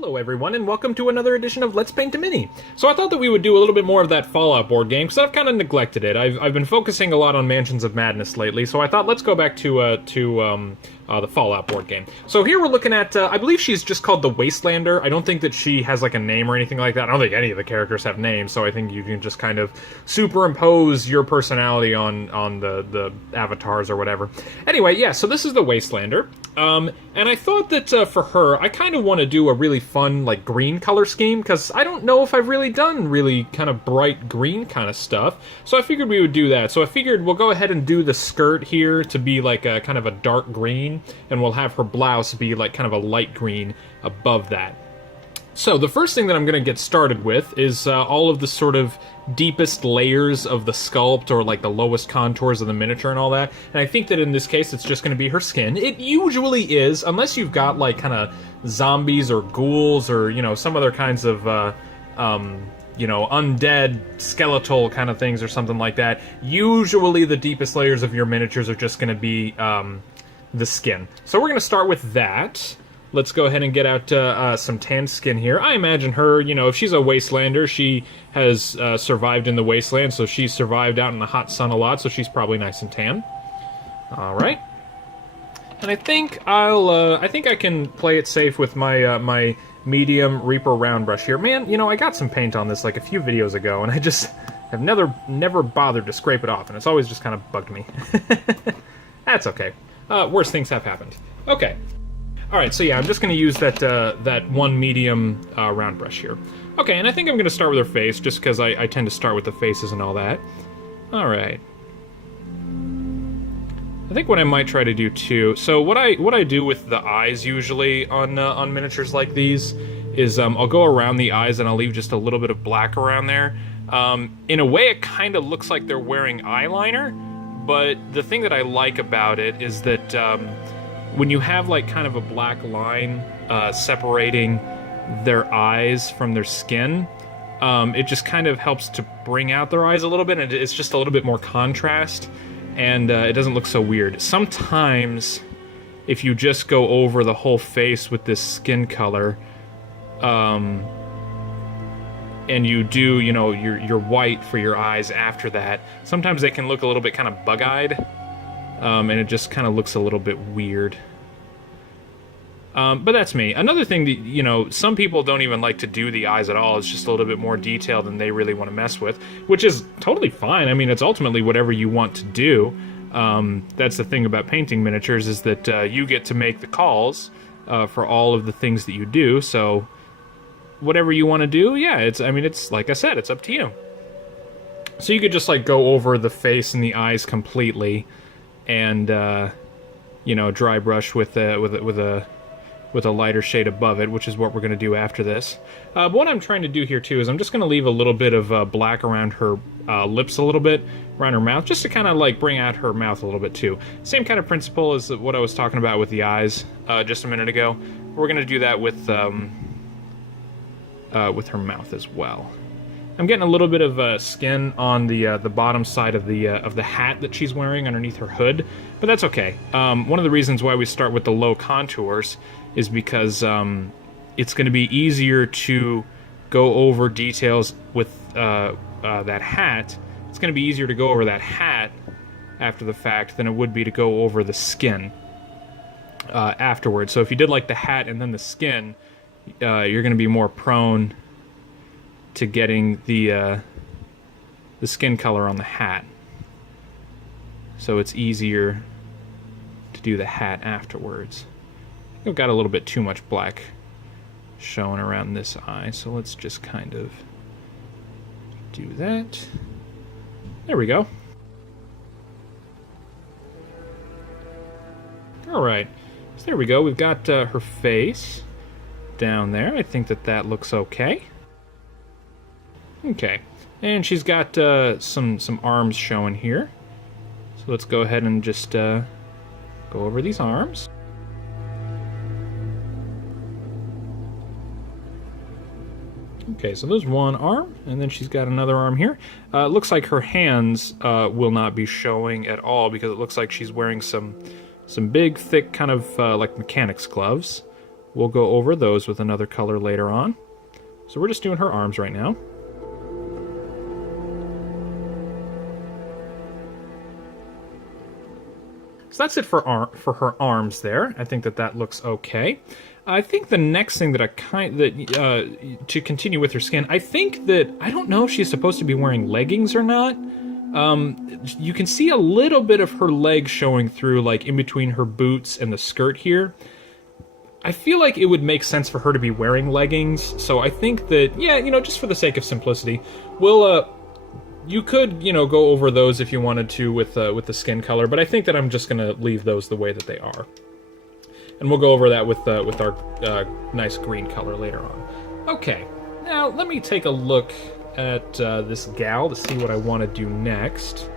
Hello everyone, and welcome to another edition of Let's Paint a Mini. So I thought that we would do a little bit more of that Fallout board game, because I've kind of neglected it. I've been focusing a lot on Mansions of Madness lately, so I thought let's go back to the Fallout board game. So here we're looking at, I believe she's just called the Wastelander. I don't think that she has like a name or anything like that. I don't think any of the characters have names, so I think you can just kind of superimpose your personality on the avatars or whatever. Anyway, yeah, so this is the Wastelander. And I thought that for her, I kind of want to do a really fun, like, green color scheme, because I don't know if I've really done really kind of bright green kind of stuff, so I figured we would do that. So I figured we'll go ahead and do the skirt here to be like a kind of a dark green, and we'll have her blouse be like kind of a light green above that. So the first thing that I'm going to get started with is all of the sort of deepest layers of the sculpt, or like the lowest contours of the miniature and all that. And I think that in this case it's just going to be her skin. It usually is, unless you've got like kind of zombies or ghouls or, you know, some other kinds of, you know, undead skeletal kind of things or something like that. Usually the deepest layers of your miniatures are just going to be the skin. So we're going to start with that. Let's go ahead and get out some tan skin here. I imagine her, you know, if she's a Wastelander, she has survived in the wasteland, so she's survived out in the hot sun a lot, so she's probably nice and tan. All right. And I think I can play it safe with my my medium Reaper round brush here. Man, you know, I got some paint on this like a few videos ago, and I just have never bothered to scrape it off, and it's always just kind of bugged me. That's okay. Worse things have happened. Okay. Alright, so yeah, I'm just going to use that one medium round brush here. Okay, and I think I'm going to start with her face, just because I tend to start with the faces and all that. Alright. I think what I might try to do too, so what I do with the eyes usually on miniatures like these is I'll go around the eyes and I'll leave just a little bit of black around there. In a way it kind of looks like they're wearing eyeliner, but the thing that I like about it is that when you have like kind of a black line separating their eyes from their skin, it just kind of helps to bring out their eyes a little bit, and it's just a little bit more contrast, and it doesn't look so weird. Sometimes, if you just go over the whole face with this skin color, and you do, you know, your white for your eyes after that, sometimes they can look a little bit kind of bug-eyed. And it just kind of looks a little bit weird. But that's me. Another thing that, you know, some people don't even like to do the eyes at all. It's just a little bit more detailed than they really want to mess with, which is totally fine. I mean, it's ultimately whatever you want to do. That's the thing about painting miniatures, is that you get to make the calls for all of the things that you do. So whatever you want to do, yeah, it's like I said, it's up to you. So you could just like go over the face and the eyes completely, and you know, dry brush with a lighter shade above it, which is what we're going to do after this. But what I'm trying to do here too is I'm just going to leave a little bit of black around her lips, a little bit around her mouth, just to kind of like bring out her mouth a little bit too. Same kind of principle as what I was talking about with the eyes just a minute ago. We're going to do that with her mouth as well. I'm getting a little bit of skin on the bottom side of the hat that she's wearing underneath her hood, but that's okay. One of the reasons why we start with the low contours is because it's going to be easier to go over details with that hat. It's going to be easier to go over that hat after the fact than it would be to go over the skin afterwards. So if you did like the hat and then the skin, you're going to be more prone to getting the skin color on the hat. So it's easier to do the hat afterwards. I think I've got a little bit too much black showing around this eye, so let's just kind of do that. There we go. Alright, so there we go. We've got her face down there. I think that looks okay. Okay, and she's got some arms showing here. So let's go ahead and just go over these arms. Okay, so there's one arm, and then she's got another arm here. It looks like her hands will not be showing at all, because it looks like she's wearing some big, thick, kind of like mechanics gloves. we'll go over those with another color later on. So we're just doing her arms right now. So that's it for her arms there. I think that looks okay. I think the next thing that to continue with her skin, I think that, I don't know if she's supposed to be wearing leggings or not. You can see a little bit of her leg showing through, like in between her boots and the skirt here. I feel like it would make sense for her to be wearing leggings, so I think that, yeah, you know, just for the sake of simplicity, you could, you know, go over those if you wanted to with the skin color, but I think that I'm just gonna leave those the way that they are. And we'll go over that with our nice green color later on. Okay, now let me take a look at this gal to see what I want to do next.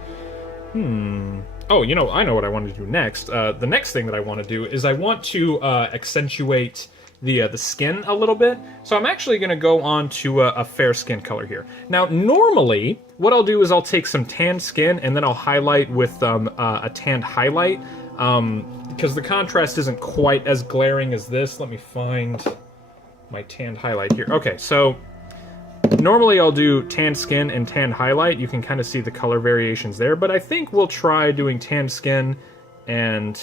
Oh, you know, I know what I want to do next. The next thing that I want to do is I want to accentuate the skin a little bit. So I'm actually going to go on to a fair skin color here. Now, normally, what I'll do is I'll take some tanned skin and then I'll highlight with a tanned highlight. Because the contrast isn't quite as glaring as this. Let me find my tanned highlight here. Okay, so normally I'll do tanned skin and tanned highlight. You can kind of see the color variations there, but I think we'll try doing tanned skin and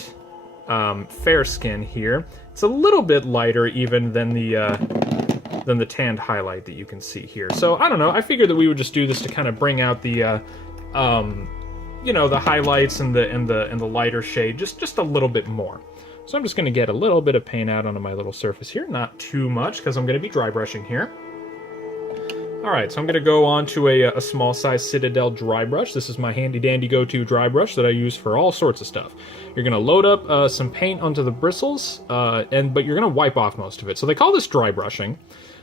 fair skin here. It's a little bit lighter even than the tanned highlight that you can see here. So I don't know. I figured that we would just do this to kind of bring out the you know, the highlights and the lighter shade just a little bit more. So I'm just going to get a little bit of paint out onto my little surface here, not too much because I'm going to be dry brushing here. Alright, so I'm going to go on to a small size Citadel dry brush. This is my handy dandy go-to dry brush that I use for all sorts of stuff. You're going to load up some paint onto the bristles, but you're going to wipe off most of it. So they call this dry brushing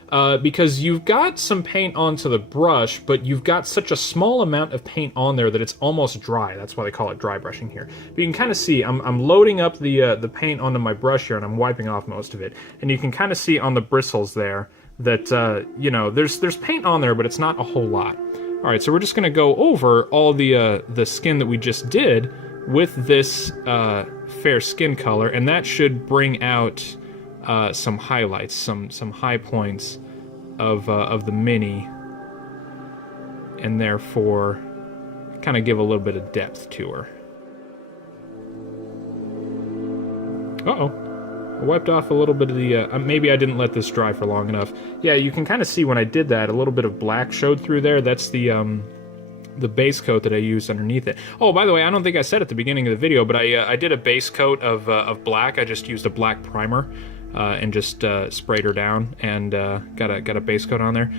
because you've got some paint onto the brush, but you've got such a small amount of paint on there that it's almost dry. That's why they call it dry brushing here. But you can kind of see I'm loading up the paint onto my brush here and I'm wiping off most of it. And you can kind of see on the bristles there that, you know, there's paint on there, but it's not a whole lot. All right, so we're just going to go over all the skin that we just did with this fair skin color, and that should bring out some highlights, some high points of the mini, and therefore kind of give a little bit of depth to her. Uh-oh. I wiped off a little bit of the, maybe I didn't let this dry for long enough. Yeah, you can kind of see when I did that, a little bit of black showed through there. That's the base coat that I used underneath it. Oh, by the way, I don't think I said at the beginning of the video, but I did a base coat of black. I just used a black primer and just sprayed her down and got a base coat on there.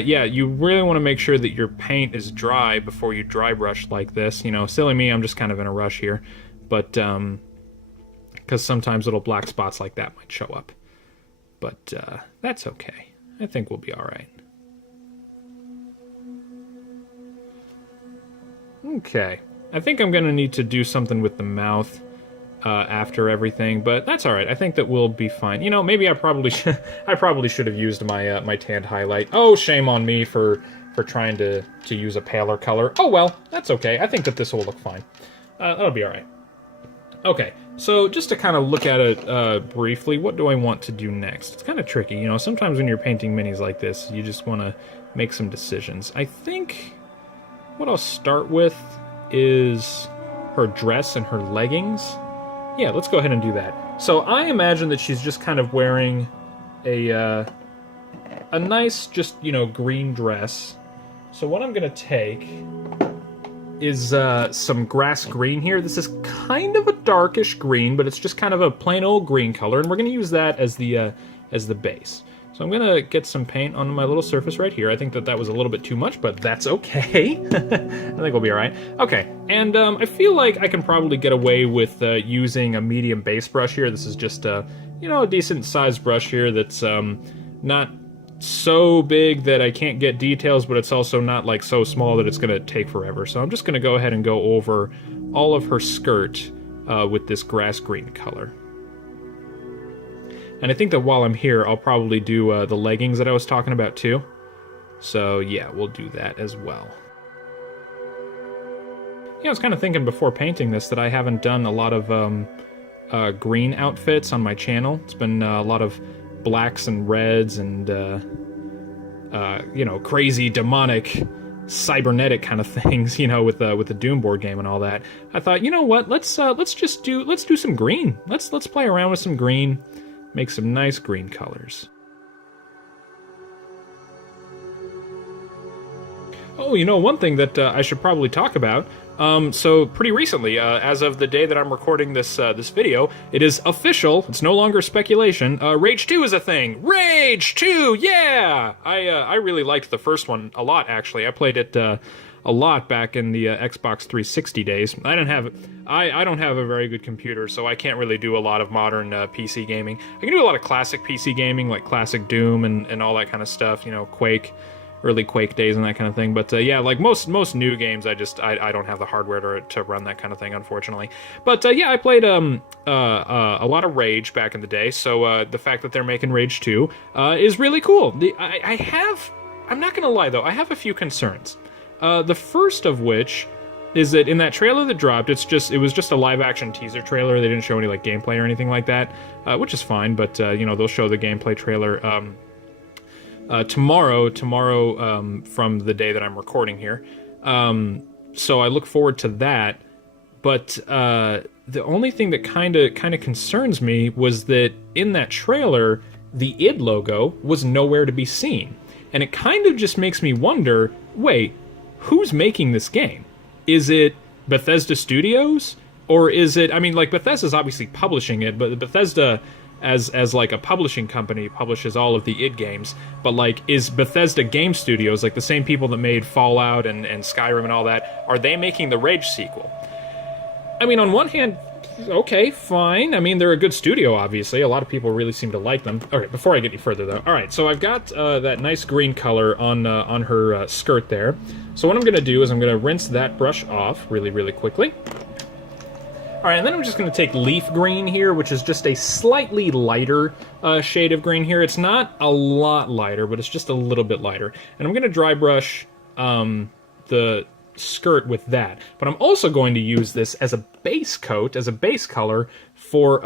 Yeah, you really want to make sure that your paint is dry before you dry brush like this. You know, silly me, I'm just kind of in a rush here. But, because sometimes little black spots like that might show up. But that's okay. I think we'll be alright. Okay. I think I'm going to need to do something with the mouth after everything, but that's alright. I think that we'll be fine. You know, maybe I probably should have used my my tanned highlight. Oh, shame on me for trying to use a paler color. Oh well, that's okay. I think that this will look fine. That'll be alright. Okay, so just to kind of look at it briefly, what do I want to do next? It's kind of tricky, you know, sometimes when you're painting minis like this, you just want to make some decisions. I think what I'll start with is her dress and her leggings. Yeah, let's go ahead and do that. So I imagine that she's just kind of wearing a nice, just, you know, green dress. So what I'm going to take is some grass green here. This is kind of a darkish green, but it's just kind of a plain old green color, and we're going to use that as the base. So I'm going to get some paint on my little surface right here. I think that was a little bit too much, but that's okay. I think we'll be alright. Okay, and I feel like I can probably get away with using a medium base brush here. This is just you know, a decent sized brush here that's not so big that I can't get details, but it's also not like so small that it's going to take forever. So I'm just going to go ahead and go over all of her skirt with this grass green color. And I think that while I'm here, I'll probably do the leggings that I was talking about too. So yeah, we'll do that as well. Yeah, I was kind of thinking before painting this that I haven't done a lot of green outfits on my channel. It's been a lot of blacks and reds and crazy demonic cybernetic kind of things, with the Doom board game and all that. I thought, you know what, let's do some green. Let's play around with some green, make some nice green colors. Oh, one thing that I should probably talk about. So pretty recently, as of the day that I'm recording this video, it is official. It's no longer speculation. Rage 2 is a thing. Rage 2, yeah! I really liked the first one a lot, actually. I played it a lot back in the Xbox 360 days. I don't have a very good computer, so I can't really do a lot of modern PC gaming. I can do a lot of classic PC gaming, like classic Doom and all that kind of stuff. Quake. Early Quake days and that kind of thing, but yeah, like most new games, I don't have the hardware to run that kind of thing, unfortunately. But yeah, I played a lot of Rage back in the day, so the fact that they're making Rage 2 is really cool. I'm not gonna lie though, I have a few concerns. The first of which is that in that trailer that dropped, it was just a live action teaser trailer. They didn't show any like gameplay or anything like that, which is fine. But they'll show the gameplay trailer. Tomorrow from the day that I'm recording here. So I look forward to that. But the only thing that kind of concerns me was that in that trailer, the id logo was nowhere to be seen. And it kind of just makes me wonder, wait, who's making this game? Is it Bethesda Studios? Or is it, Bethesda's obviously publishing it, but Bethesda as like a publishing company publishes all of the id games, but like, is Bethesda Game Studios, like the same people that made Fallout and Skyrim and all that, are they making the Rage sequel? On one hand, okay, fine. They're a good studio, obviously. A lot of people really seem to like them. Okay, before I get any further though, alright, so I've got that nice green color on her skirt there. So what I'm gonna do is I'm gonna rinse that brush off really, really quickly. Alright, and then I'm just going to take leaf green here, which is just a slightly lighter shade of green here. It's not a lot lighter, but it's just a little bit lighter. And I'm going to dry brush the skirt with that. But I'm also going to use this as a base coat, as a base color for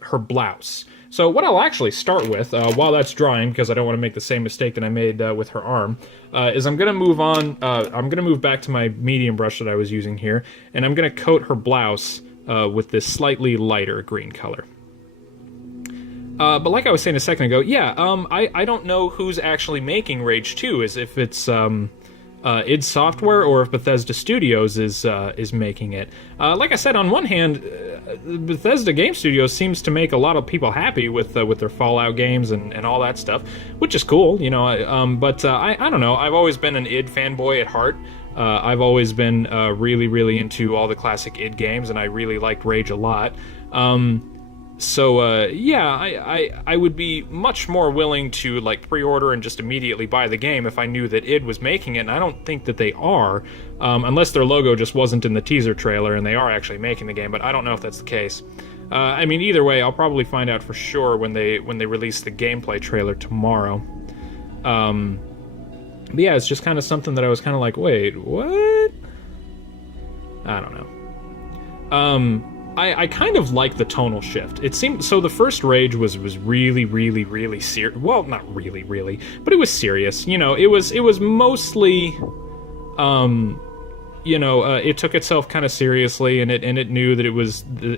her blouse. So what I'll actually start with, while that's drying, because I don't want to make the same mistake that I made with her arm, is I'm going to move on, I'm going to move back to my medium brush that I was using here, and I'm going to coat her blouse with this slightly lighter green color. But like I was saying a second ago, yeah, I don't know who's actually making Rage 2, as if it's id Software or if Bethesda Studios is making it. Like I said, on one hand, Bethesda Game Studios seems to make a lot of people happy with their Fallout games and all that stuff, which is cool, but I don't know, I've always been an id fanboy at heart. I've always been really, really into all the classic id games, and I really liked Rage a lot. Yeah, I would be much more willing to like pre-order and just immediately buy the game if I knew that id was making it, and I don't think that they are, unless their logo just wasn't in the teaser trailer and they are actually making the game, but I don't know if that's the case. Either way, I'll probably find out for sure when they release the gameplay trailer tomorrow. But yeah, it's just kind of something that I was kind of like, wait, what? I don't know. I kind of like the tonal shift. It seemed, so the first Rage was really, really, really serious. Well, not really, really, but it was serious. It was mostly, it took itself kind of seriously, and it knew that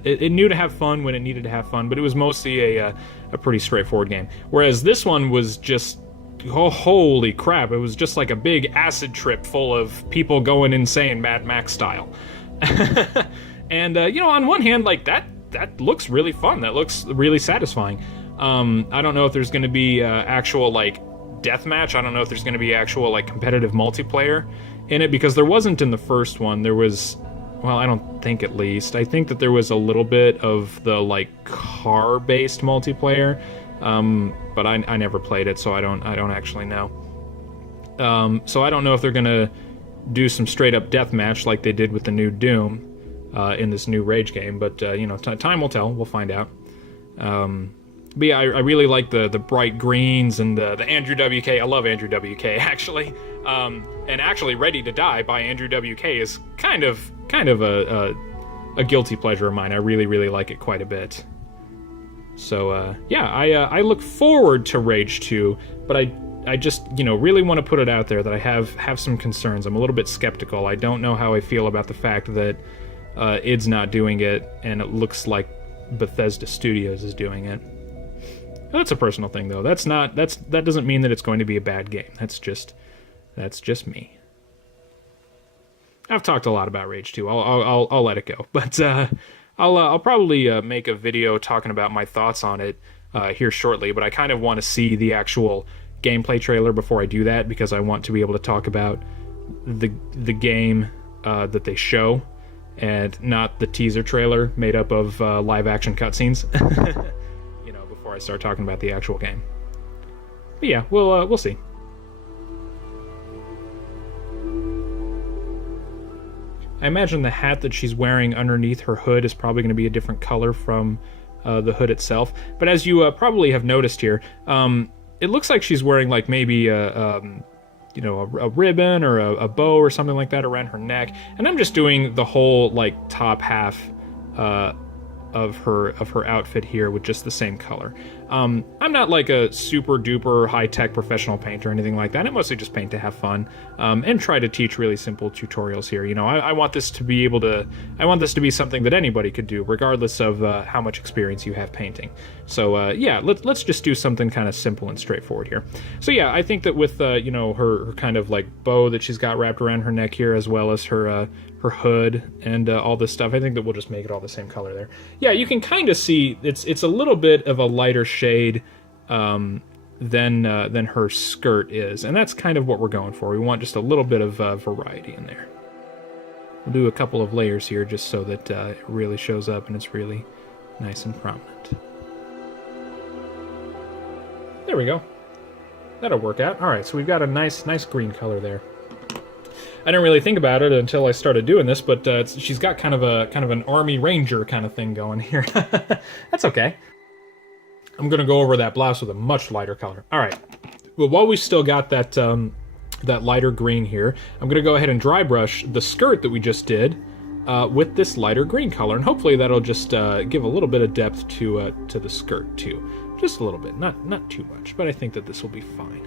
it knew to have fun when it needed to have fun, but it was mostly a pretty straightforward game. Whereas this one was just, oh, holy crap, it was just like a big acid trip full of people going insane, Mad Max style. And, on one hand, like, that looks really fun. That looks really satisfying. I don't know if there's going to be actual, like, deathmatch. I don't know if there's going to be actual, like, competitive multiplayer in it, because there wasn't in the first one. There was, well, I don't think, at least. I think that there was a little bit of the, like, car-based multiplayer, but I never played it, so I don't actually know. So I don't know if they're going to do some straight-up deathmatch like they did with the new Doom. In this new Rage game, but time will tell. We'll find out. But yeah, I really like the bright greens and the Andrew WK. I love Andrew WK, actually. And actually, Ready to Die by Andrew WK is kind of a a guilty pleasure of mine. I really, really like it quite a bit. So, yeah, I look forward to Rage 2, but I just, you know, really want to put it out there that I have some concerns. I'm a little bit skeptical. I don't know how I feel about the fact that id's not doing it, and it looks like Bethesda Studios is doing it. That's a personal thing, though. That doesn't mean that it's going to be a bad game. That's just me. I've talked a lot about Rage 2. I'll let it go. But I'll probably make a video talking about my thoughts on it here shortly. But I kind of want to see the actual gameplay trailer before I do that, because I want to be able to talk about the game that they show, and not the teaser trailer made up of live action cutscenes. You know, before I start talking about the actual game. But yeah, we'll see. I imagine the hat that she's wearing underneath her hood is probably going to be a different color from the hood itself. But as you probably have noticed here, it looks like she's wearing like maybe a ribbon or a bow or something like that around her neck. And I'm just doing the whole like top half of her outfit here with just the same color. I'm not like a super duper high-tech professional painter or anything like that. I mostly just paint to have fun, and try to teach really simple tutorials here. You know, I want this to be I want this to be something that anybody could do, regardless of how much experience you have painting. So yeah, let's just do something kind of simple and straightforward here. So yeah, I think that with you know, her kind of like bow that she's got wrapped around her neck here, as well as her hood and all this stuff, I think that we'll just make it all the same color there. Yeah, you can kind of see it's a little bit of a lighter shade than her skirt is, and that's kind of what we're going for. We want just a little bit of variety in there. We'll do a couple of layers here just so that it really shows up and it's really nice and prominent. There we go. That'll work out. All right, so we've got a nice green color there. I didn't really think about it until I started doing this, but she's got kind of an army ranger kind of thing going here. That's okay. I'm gonna go over that blouse with a much lighter color. All right. Well, while we still got that that lighter green here, I'm gonna go ahead and dry brush the skirt that we just did with this lighter green color, and hopefully that'll just give a little bit of depth to the skirt too, just a little bit, not too much, but I think that this will be fine.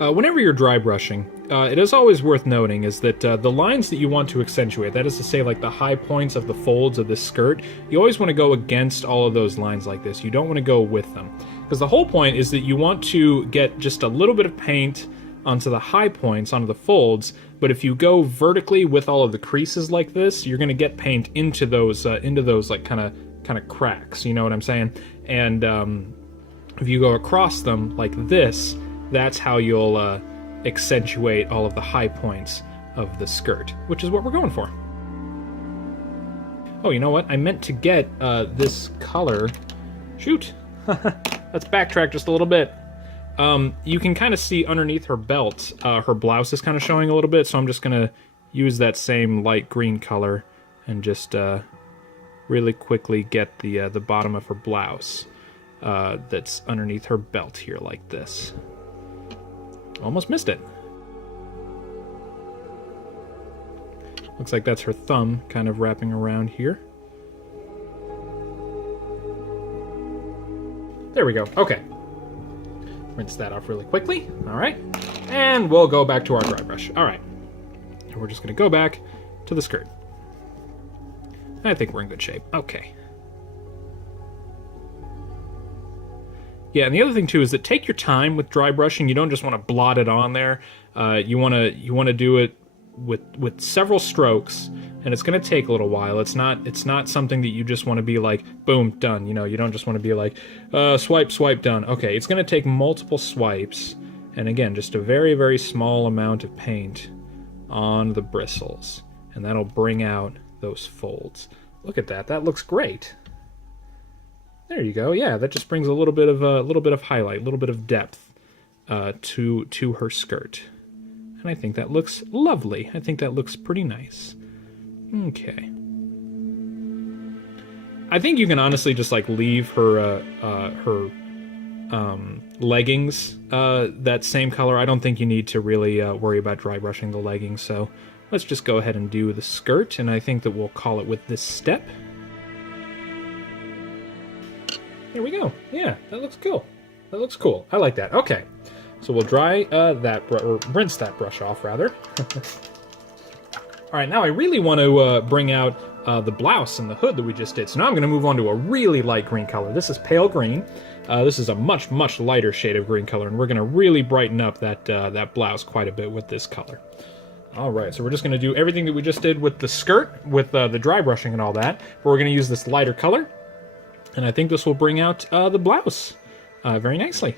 Whenever you're dry brushing, it is always worth noting is that the lines that you want to accentuate, that is to say like the high points of the folds of this skirt, you always want to go against all of those lines like this. You don't want to go with them. Because the whole point is that you want to get just a little bit of paint onto the high points, onto the folds, but if you go vertically with all of the creases like this, you're going to get paint into those like kind of cracks, you know what I'm saying? And if you go across them like this, that's how you'll accentuate all of the high points of the skirt, which is what we're going for. Oh, you know what? I meant to get this color. Shoot! Let's backtrack just a little bit. You can kind of see underneath her belt, her blouse is kind of showing a little bit, so I'm just going to use that same light green color and just really quickly get the bottom of her blouse that's underneath her belt here like this. Almost missed it. Looks like that's her thumb kind of wrapping around here. There we go. Okay. Rinse that off really quickly. All right. And we'll go back to our dry brush. All right. And we're just going to go back to the skirt. I think we're in good shape. Okay. Yeah, and the other thing too is that take your time with dry brushing. You don't just want to blot it on there. You want to do it with several strokes, and it's going to take a little while. It's not something that you just want to be like boom, done. You know, you don't just want to be like swipe done. Okay, it's going to take multiple swipes, and again, just a very, very small amount of paint on the bristles, and that'll bring out those folds. Look at that. That looks great. There you go. Yeah, that just brings a little bit of highlight, a little bit of depth to her skirt, and I think that looks lovely. I think that looks pretty nice. Okay. I think you can honestly just like leave her leggings that same color. I don't think you need to really worry about dry brushing the leggings, so let's just go ahead and do the skirt, and I think that we'll call it with this step. There we go. Yeah, that looks cool. That looks cool. I like that. Okay, so we'll dry or rinse that brush off, rather. All right, now I really want to bring out the blouse and the hood that we just did. So now I'm going to move on to a really light green color. This is pale green. This is a much, much lighter shade of green color, and we're going to really brighten up that blouse quite a bit with this color. All right, so we're just going to do everything that we just did with the skirt, with the dry brushing and all that, but we're going to use this lighter color, and I think this will bring out the blouse very nicely.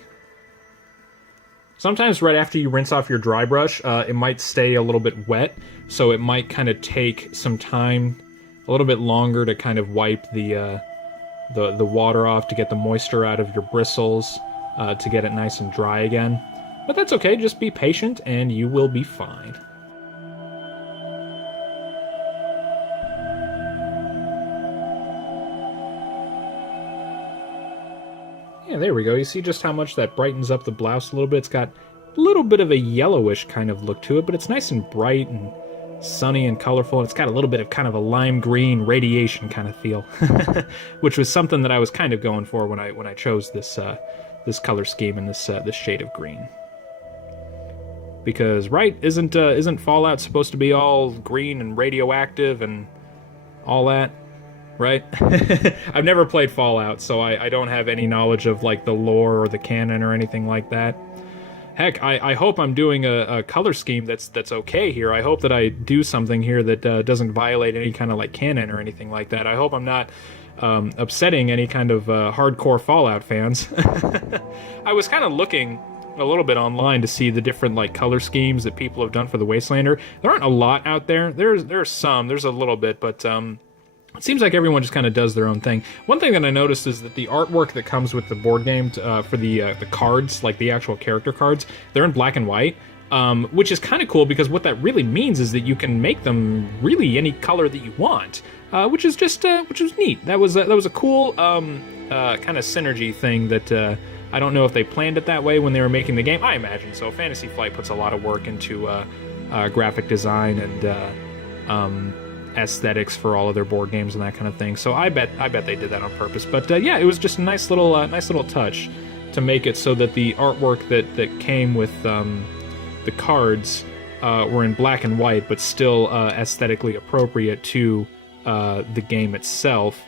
Sometimes right after you rinse off your dry brush, it might stay a little bit wet, so it might kind of take some time, a little bit longer to kind of wipe the water off, to get the moisture out of your bristles, to get it nice and dry again. But that's okay, just be patient and you will be fine. Yeah, there we go. You see just how much that brightens up the blouse a little bit. It's got a little bit of a yellowish kind of look to it, but it's nice and bright and sunny and colorful. It's got a little bit of kind of a lime green radiation kind of feel, which was something that I was kind of going for when I chose this this color scheme and this shade of green. Because isn't Fallout supposed to be all green and radioactive and all that? Right? I've never played Fallout, so I don't have any knowledge of like the lore or the canon or anything like that. Heck, I hope I'm doing a color scheme that's okay here. I hope that I do something here that doesn't violate any kind of like canon or anything like that. I hope I'm not upsetting any kind of hardcore Fallout fans. I was kind of looking a little bit online to see the different like color schemes that people have done for the Wastelander. There aren't a lot out there. There's some. There's a little bit, but it seems like everyone just kind of does their own thing. One thing that I noticed is that the artwork that comes with the board game for the cards, like the actual character cards, they're in black and white, which is kind of cool because what that really means is that you can make them really any color that you want, which is neat. That was a cool kind of synergy thing that I don't know if they planned it that way when they were making the game. I imagine so. Fantasy Flight puts a lot of work into graphic design and aesthetics for all of their board games and that kind of thing. So I bet they did that on purpose. But yeah, it was just a nice little touch to make it so that the artwork that came with the cards were in black and white, but still aesthetically appropriate to the game itself,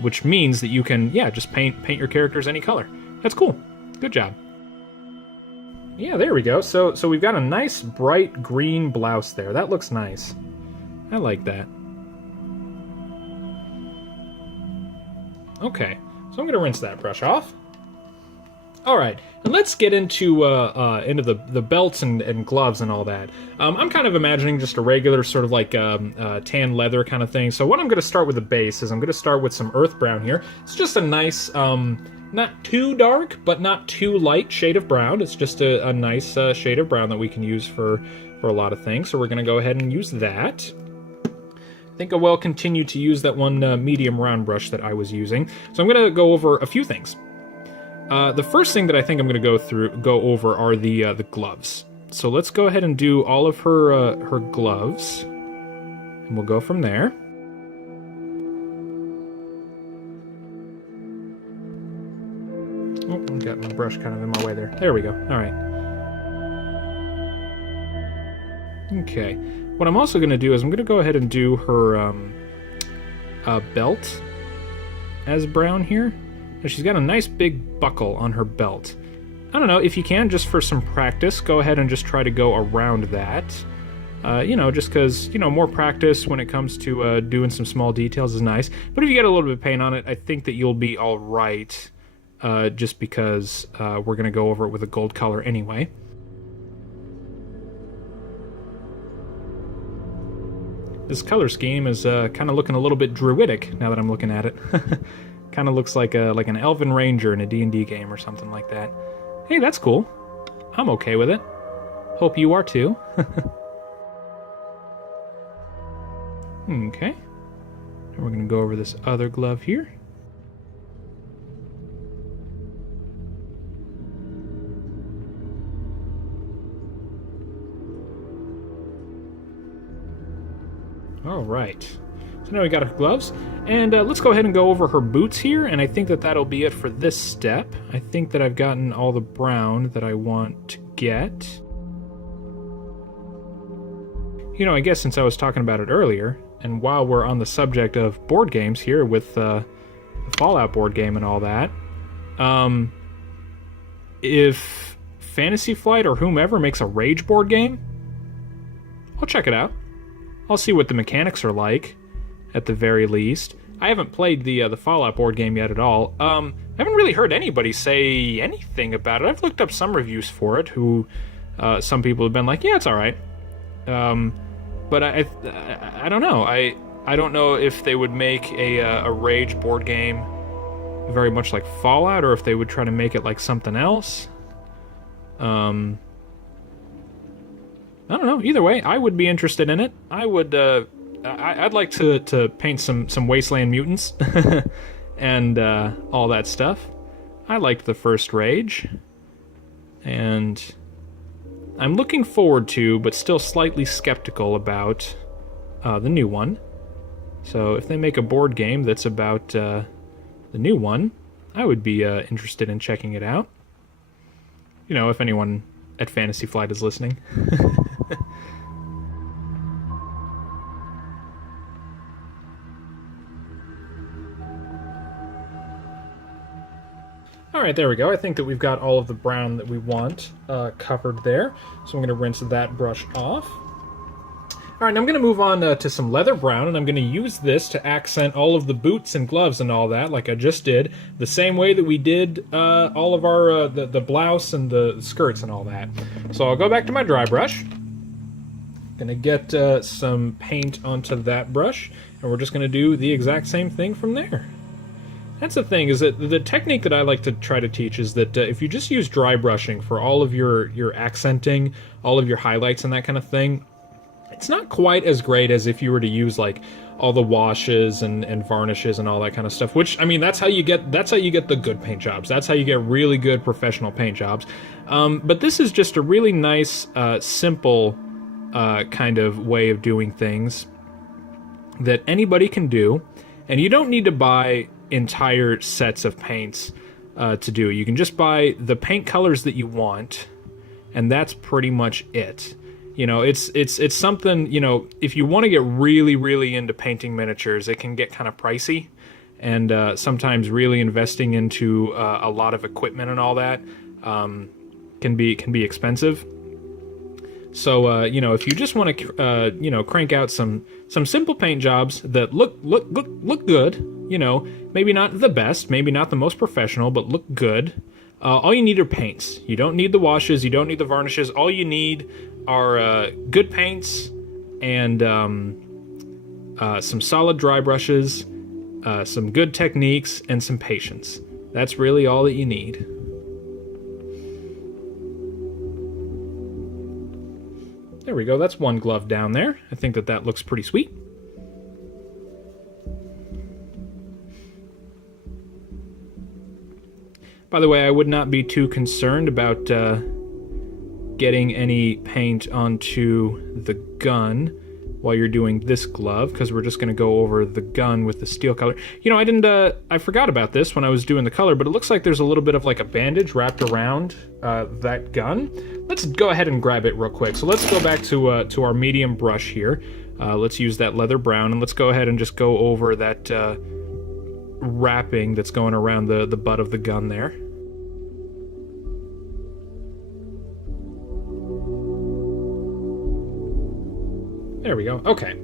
which means that you can just paint your characters any color. That's cool. Good job. Yeah, there we go. So we've got a nice bright green blouse there. That looks nice. I like that. Okay, so I'm going to rinse that brush off. All right, and let's get into the belts and gloves and all that. I'm kind of imagining just a regular sort of like tan leather kind of thing. So what I'm going to start with the base is I'm going to start with some earth brown here. It's just a nice, not too dark, but not too light shade of brown. It's just a nice shade of brown that we can use for a lot of things. So we're going to go ahead and use that. I think I will continue to use that one medium round brush that I was using. So I'm going to go over a few things. The first thing that I think I'm going to go over are the gloves. So let's go ahead and do all of her gloves, and we'll go from there. Oh, I've got my brush kind of in my way there. There we go. All right. Okay. What I'm also going to do is I'm going to go ahead and do her belt as brown here. And she's got a nice big buckle on her belt. I don't know, if you can, just for some practice, go ahead and just try to go around that. Just because, more practice when it comes to doing some small details is nice. But if you get a little bit of paint on it, I think that you'll be all right, just because we're going to go over it with a gold color anyway. This color scheme is kind of looking a little bit druidic now that I'm looking at it. Kind of looks like an elven ranger in a D&D game or something like that. Hey, that's cool. I'm okay with it. Hope you are too. Okay. And we're going to go over this other glove here. All right. So now we got her gloves. And let's go ahead and go over her boots here, and I think that that'll be it for this step. I think that I've gotten all the brown that I want to get. You know, I guess since I was talking about it earlier, and while we're on the subject of board games here with the Fallout board game and all that, if Fantasy Flight or whomever makes a Rage board game, I'll check it out. I'll see what the mechanics are like, at the very least. I haven't played the Fallout board game yet at all. I haven't really heard anybody say anything about it. I've looked up some reviews for it, some people have been like, yeah, it's alright. But I don't know. I don't know if they would make a Rage board game very much like Fallout, or if they would try to make it like something else. I don't know. Either way, I would be interested in it. I'd like to paint some Wasteland mutants and all that stuff. I liked the first Rage, and I'm looking forward to, but still slightly skeptical about, the new one. So if they make a board game that's about the new one, I would be interested in checking it out. You know, if anyone at Fantasy Flight is listening. Alright, there we go. I think that we've got all of the brown that we want covered there. So I'm going to rinse that brush off. Alright, now I'm going to move on to some leather brown, and I'm going to use this to accent all of the boots and gloves and all that, like I just did, the same way that we did all of our, the blouse and the skirts and all that. So I'll go back to my dry brush. Going to get some paint onto that brush, and we're just going to do the exact same thing from there. That's the thing, is that the technique that I like to try to teach is that if you just use dry brushing for all of your accenting, all of your highlights and that kind of thing, it's not quite as great as if you were to use like all the washes and varnishes and all that kind of stuff, which, I mean, that's how you get the good paint jobs. That's how you get really good professional paint jobs. But this is just a really nice, simple kind of way of doing things that anybody can do, and you don't need to buy entire sets of paints to do. You can just buy the paint colors that you want, and that's pretty much it. You know, it's something, you know, if you want to get really, really into painting miniatures, it can get kind of pricey, and sometimes really investing into a lot of equipment and all that can be expensive. So, you know, if you just want to, you know, crank out some simple paint jobs that look good, you know, maybe not the best, maybe not the most professional, but look good. All you need are paints. You don't need the washes, you don't need the varnishes. All you need are good paints and some solid dry brushes, some good techniques, and some patience. That's really all that you need. There we go, that's one glove down there. I think that looks pretty sweet. By the way, I would not be too concerned about getting any paint onto the gun while you're doing this glove, because we're just going to go over the gun with the steel color. You know, I forgot about this when I was doing the color, but it looks like there's a little bit of like a bandage wrapped around that gun. Let's go ahead and grab it real quick. So let's go back to our medium brush here. Let's use that leather brown, and let's go ahead and just go over that wrapping that's going around the butt of the gun there. There we go. Okay.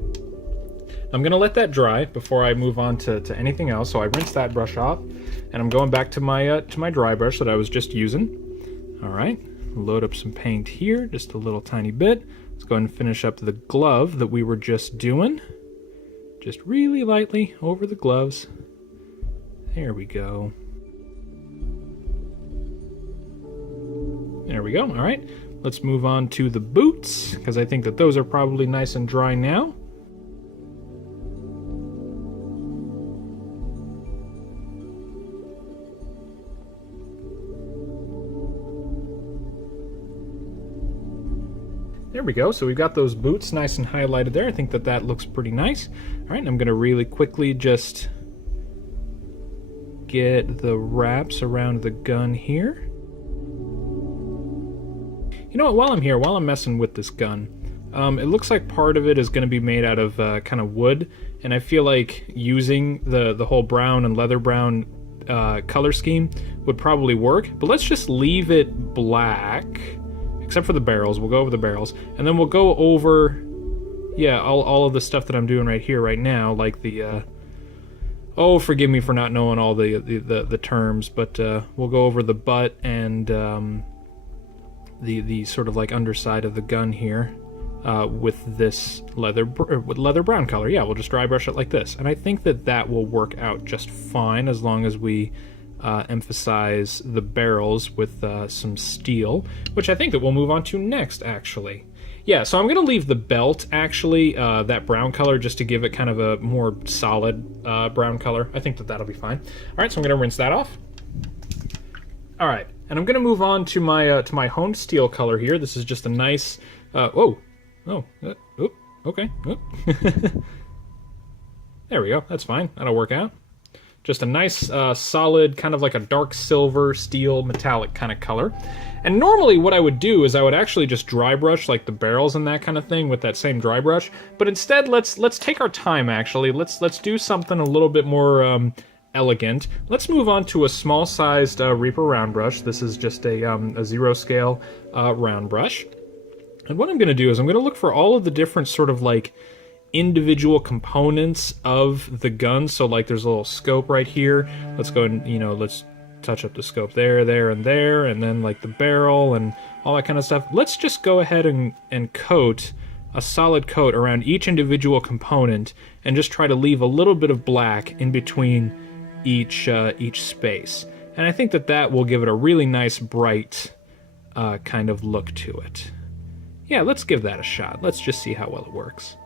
I'm going to let that dry before I move on to anything else. So I rinse that brush off, and I'm going back to my dry brush that I was just using. All right. Load up some paint here, just a little tiny bit. Let's go ahead and finish up the glove that we were just doing. Just really lightly over the gloves. There we go. There we go. All right. Let's move on to the boots, because I think that those are probably nice and dry now. There we go. So we've got those boots nice and highlighted there. I think that that looks pretty nice. All right, and I'm going to really quickly just get the wraps around the gun here. You know what, while I'm here, while I'm messing with this gun, it looks like part of it is going to be made out of kind of wood, and I feel like using the whole brown and leather brown color scheme would probably work, but let's just leave it black, except for the barrels. We'll go over the barrels, and then we'll go over, yeah, all of the stuff that I'm doing right here, right now, like the, oh, forgive me for not knowing all the terms, but we'll go over the butt and the sort of like underside of the gun here with this leather brown color. Yeah, we'll just dry brush it like this, and I think that that will work out just fine as long as we emphasize the barrels with some steel, which I think that we'll move on to next, actually. Yeah, so I'm going to leave the belt, actually, that brown color, just to give it kind of a more solid brown color. I think that that'll be fine. All right, so I'm going to rinse that off. All right, and I'm going to move on to my honed steel color here. This is just a nice... okay. There we go. That's fine. That'll work out. Just a nice, solid, kind of like a dark silver, steel, metallic kind of color. And normally what I would do is I would actually just dry brush like the barrels and that kind of thing with that same dry brush. But instead, let's take our time, actually. Let's do something a little bit more elegant. Let's move on to a small-sized Reaper round brush. This is just a zero scale round brush. And what I'm going to do is I'm going to look for all of the different sort of like individual components of the gun. So like there's a little scope right here. Let's go and, you know, let's touch up the scope there, and then like the barrel and all that kind of stuff. Let's just go ahead and coat a solid coat around each individual component and just try to leave a little bit of black in between each space. And I think that that will give it a really nice bright kind of look to it. Yeah, let's give that a shot. Let's just see how well it works.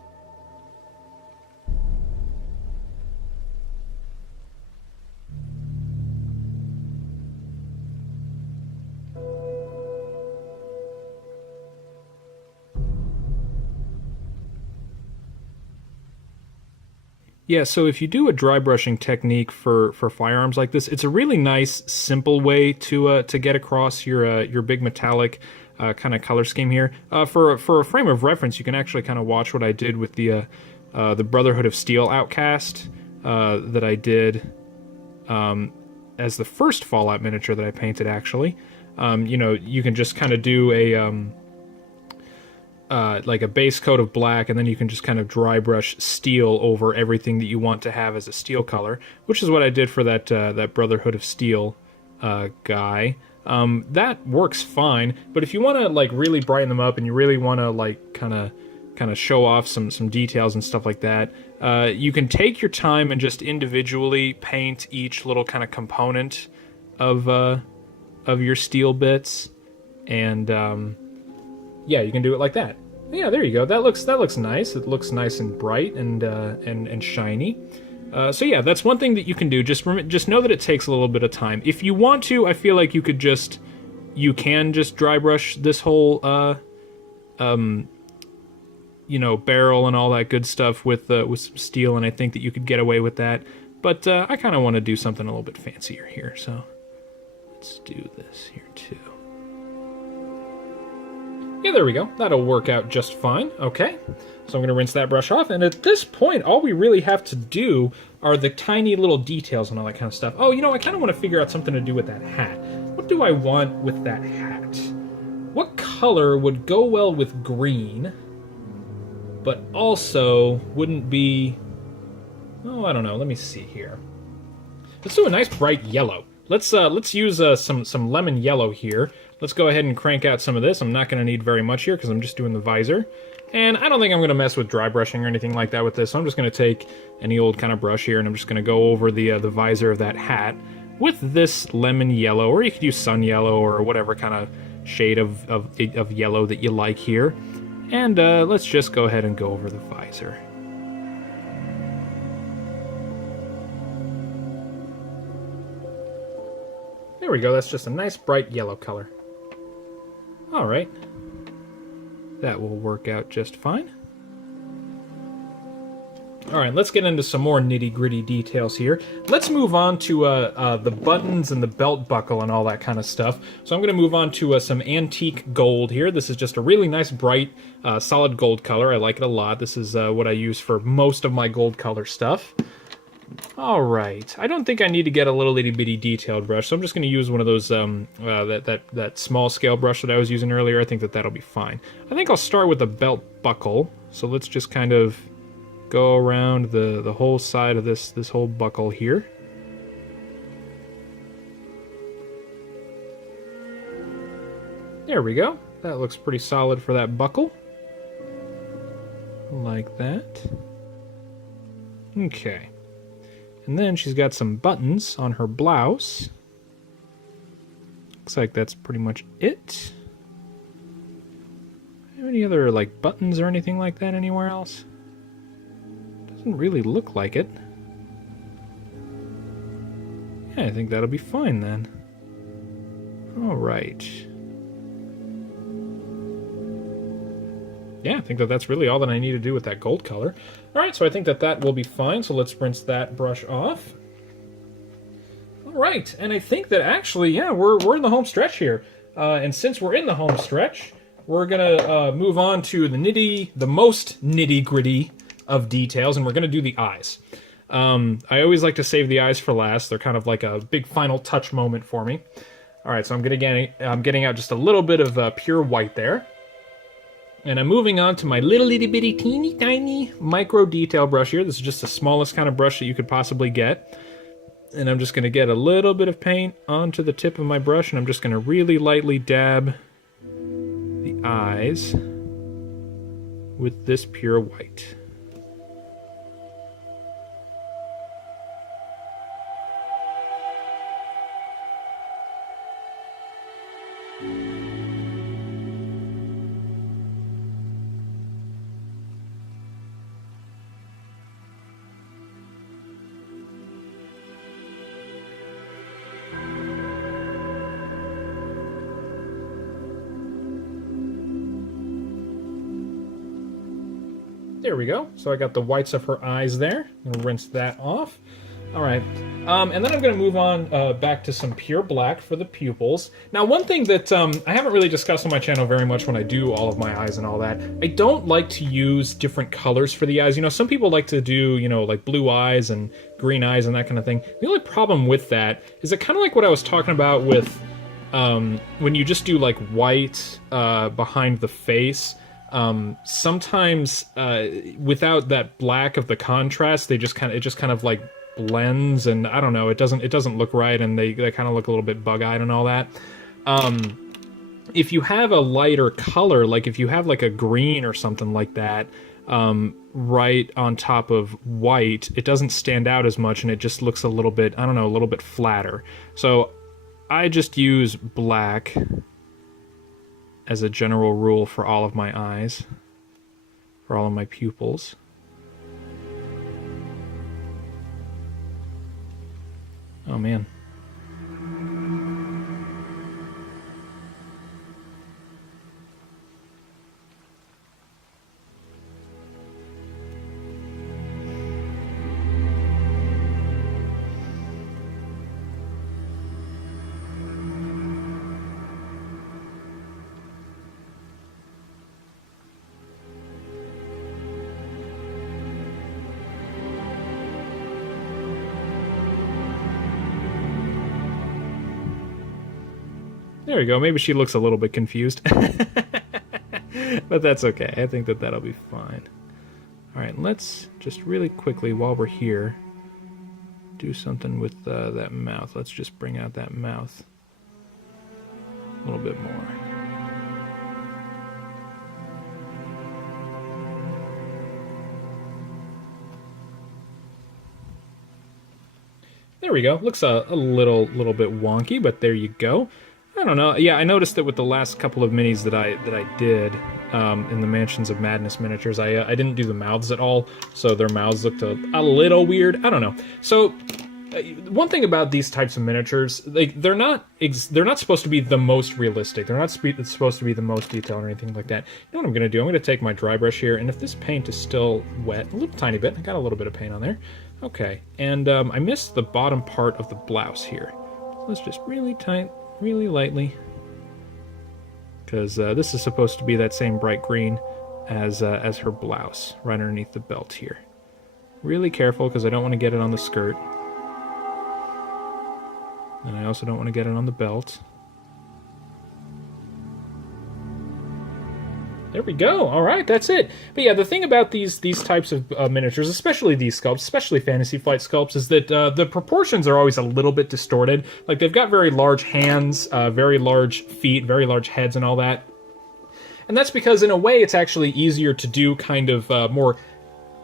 Yeah, so if you do a dry brushing technique for firearms like this, it's a really nice, simple way to get across your big metallic kind of color scheme here. For a frame of reference, you can actually kind of watch what I did with the Brotherhood of Steel Outcast that I did as the first Fallout miniature that I painted, actually. You know, you can just kind of do a like a base coat of black, and then you can just kind of dry brush steel over everything that you want to have as a steel color, which is what I did for that Brotherhood of Steel guy. That works fine, but if you want to like really brighten them up and you really want to like kind of show off some details and stuff like that, you can take your time and just individually paint each little kind of component of your steel bits, and yeah, you can do it like that. Yeah, there you go. That looks nice. It looks nice and bright and shiny. So yeah, that's one thing that you can do. Just know that it takes a little bit of time. If you want to, I feel like you can just dry brush this whole you know, barrel and all that good stuff with some steel, and I think that you could get away with that. But I kind of want to do something a little bit fancier here, so let's do this here too. Yeah, there we go. That'll work out just fine. Okay, so I'm going to rinse that brush off, and at this point, all we really have to do are the tiny little details and all that kind of stuff. Oh, you know, I kind of want to figure out something to do with that hat. What do I want with that hat? What color would go well with green, but also wouldn't be... Oh, I don't know. Let me see here. Let's do a nice bright yellow. Let's use some lemon yellow here. Let's go ahead and crank out some of this. I'm not going to need very much here because I'm just doing the visor. And I don't think I'm going to mess with dry brushing or anything like that with this. So I'm just going to take any old kind of brush here, and I'm just going to go over the visor of that hat with this lemon yellow, or you could use sun yellow or whatever kind of shade of yellow that you like here. And let's just go ahead and go over the visor. There we go. That's just a nice bright yellow color. All right. That will work out just fine. All right, let's get into some more nitty-gritty details here. Let's move on to the buttons and the belt buckle and all that kind of stuff. So I'm going to move on to some antique gold here. This is just a really nice, bright, solid gold color. I like it a lot. This is what I use for most of my gold color stuff. All right, I don't think I need to get a little itty-bitty detailed brush, so I'm just going to use one of those, that small scale brush that I was using earlier. I think that'll be fine. I think I'll start with the belt buckle. So let's just kind of go around the whole side of this whole buckle here. There we go. That looks pretty solid for that buckle. Like that. Okay. And then she's got some buttons on her blouse. Looks like that's pretty much it. Have any other like buttons or anything like that anywhere else? Doesn't really look like it. Yeah, I think that'll be fine then. Alright. Yeah, I think that's really all that I need to do with that gold color. Alright, so I think that will be fine, so let's rinse that brush off. Alright, and I think that actually, yeah, we're in the home stretch here. And since we're in the home stretch, we're gonna move on to the most nitty-gritty of details, and we're going to do the eyes. I always like to save the eyes for last. They're kind of like a big final touch moment for me. All right, so I'm getting out just a little bit of pure white there. And I'm moving on to my little itty bitty teeny tiny micro detail brush here. This is just the smallest kind of brush that you could possibly get. And I'm just going to get a little bit of paint onto the tip of my brush, and I'm just going to really lightly dab the eyes with this pure white. There we go. So I got the whites of her eyes there. I'm gonna rinse that off. All right, and then I'm going to move on back to some pure black for the pupils. Now, one thing that I haven't really discussed on my channel very much when I do all of my eyes and all that, I don't like to use different colors for the eyes. You know, some people like to do, you know, like blue eyes and green eyes and that kind of thing. The only problem with that is it kind of like what I was talking about with when you just do like white behind the face. Sometimes without that black of the contrast, it just kind of like blends, and I don't know, it doesn't look right, and they kind of look a little bit bug-eyed and all that. If you have a lighter color, like if you have like a green or something like that, right on top of white, it doesn't stand out as much, and it just looks a little bit, I don't know, a little bit flatter. So I just use black as a general rule for all of my eyes, for all of my pupils. Oh man. There we go. Maybe she looks a little bit confused. But that's okay. I think that'll be fine. Alright, let's just really quickly, while we're here, do something with that mouth. Let's just bring out that mouth a little bit more. There we go. Looks a little bit wonky, but there you go. I don't know. Yeah, I noticed that with the last couple of minis that I did in the Mansions of Madness miniatures, I didn't do the mouths at all, so their mouths looked a little weird. I don't know. So one thing about these types of miniatures, like they're not supposed to be the most realistic. They're not supposed to be the most detailed or anything like that. You know what I'm going to do? I'm going to take my dry brush here, and if this paint is still wet, a little tiny bit, I got a little bit of paint on there. Okay, and I missed the bottom part of the blouse here. Let's just really tight, really lightly, because this is supposed to be that same bright green as her blouse, right underneath the belt here. Really careful, because I don't want to get it on the skirt. And I also don't want to get it on the belt. There we go. All right, that's it. But yeah, the thing about these types of miniatures, especially these sculpts, especially Fantasy Flight sculpts, is that the proportions are always a little bit distorted. Like, they've got very large hands, very large feet, very large heads, and all that. And that's because, in a way, it's actually easier to do kind of more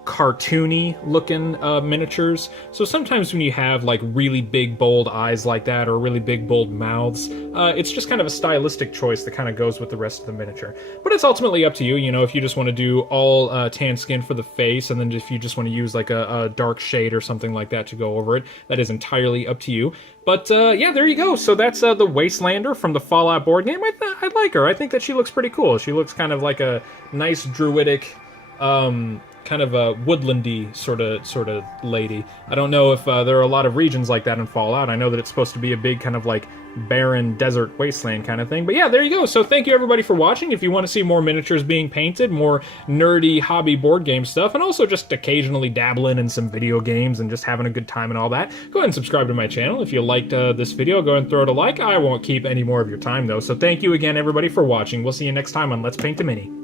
cartoony looking miniatures. So sometimes when you have like really big bold eyes like that, or really big bold mouths, it's just kind of a stylistic choice that kind of goes with the rest of the miniature. But it's ultimately up to you, you know, if you just want to do all tan skin for the face, and then if you just want to use like a dark shade or something like that to go over it, that is entirely up to you. But yeah, there you go. So that's the Wastelander from the Fallout board game. I like her. I think that she looks pretty cool. She looks kind of like a nice druidic, kind of a woodlandy sort of lady. I don't know if there are a lot of regions like that in Fallout. I know that it's supposed to be a big kind of like barren desert wasteland kind of thing. But yeah, there you go. So thank you everybody for watching. If you want to see more miniatures being painted, more nerdy hobby board game stuff, and also just occasionally dabbling in some video games and just having a good time and all that, go ahead and subscribe to my channel. If you liked this video, go ahead and throw it a like. I won't keep any more of your time though. So thank you again everybody for watching. We'll see you next time on Let's Paint a Mini.